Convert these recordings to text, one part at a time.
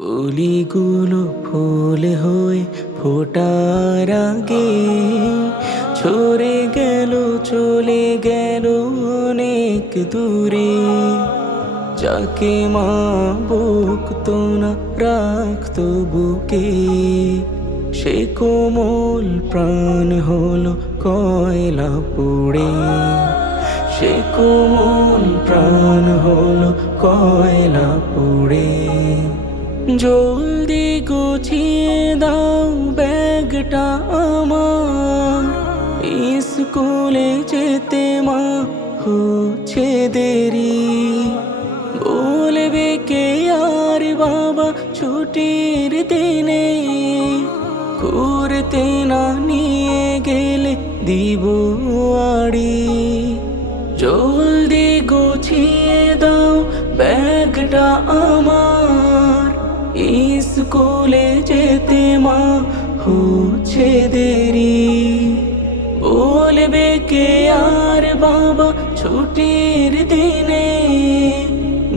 কলিগুলো ফুল হয়ে ফোটার আগে ঝরে গেল, চলে গেল অনেক দূরে। যাকে মা বকতো না, রাখতো বুকে, সে কোমল প্রাণ হলো কয়লা পুড়ে। সে কোমল প্রাণ হলো কয়লা পুড়ে। জলদি গুছিয়ে দাও ব্যাগটা আমার, স্কুলে যেতে মা হচ্ছে দেরি। বলবে কে আর বাবা ছুটির দিনে, ঘুরতে না নিয়ে গেলে দিব আড়ি। জলদি গুছিয়ে দাও ব্যাগটা আমার, স্কুলে যেতে মা হচ্ছে দেরি। বলবে কে আর বাবা ছুটির দিনে,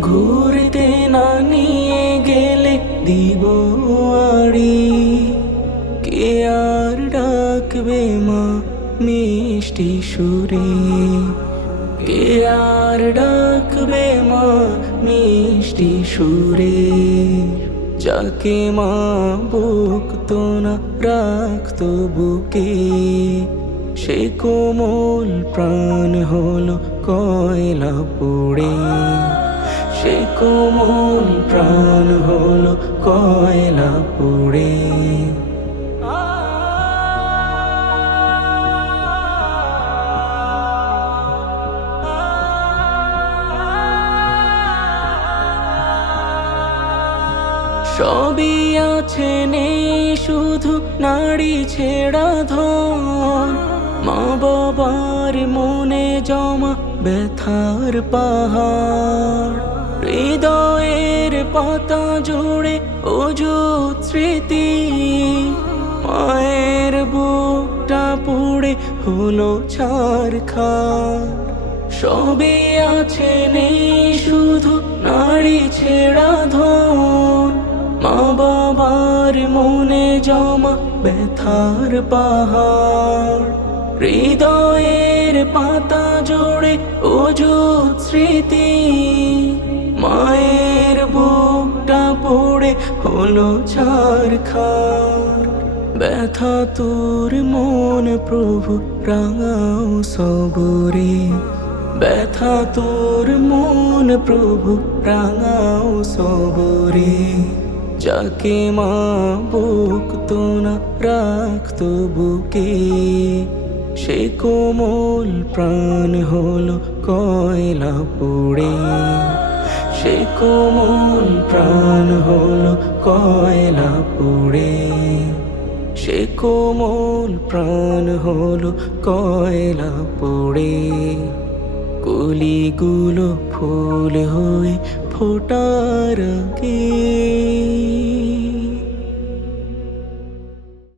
ঘুরতে না নিয়ে গেলে দিব আড়ি। কে আর ডাকবে মা মিষ্টি সুরে, কে আর ডাকবে মা মিষ্টি সুরে। যাকে মা বকতো না, রাখতো বুকে, সে কোমল প্রাণ হলো কয়লা পুড়ে। সে কোমল প্রাণ হলো কয়লা পুড়ে। সবই আছে নেই শুধু নারী ছেড়া ধন, মা বাবার মনে জমা ব্যথার পাহাড়। হৃদয়ের পাতা জুড়ে অযুত স্মৃতি, মায়ের বুকটা পুড়ে হলো ছারখার। সবই আছে নেই শুধু নারী ছেড়া ধন, মা বাবার মনে জমা ব্যথার পাহাড়। হৃদয়ের পাতা জুড়ে অযুত স্মৃতি, মায়ের বুকটা পড়ে হলো ছারখার। ব্যথা তোর মন প্রভু রাঙাও সবরে, ব্যথা তোর মন প্রভু রাঙাও সবরে। যাকে মা বকতো না, রাখতো বুকে, সে কোমল প্রাণ হলো কয়লা পুড়ে। সে কোমল প্রাণ হলো কয়লা পুড়ে। সে কোমল প্রাণ হলো কয়লা পুড়ে। কলিগুলো ফুল হয়ে ফোটার আগে।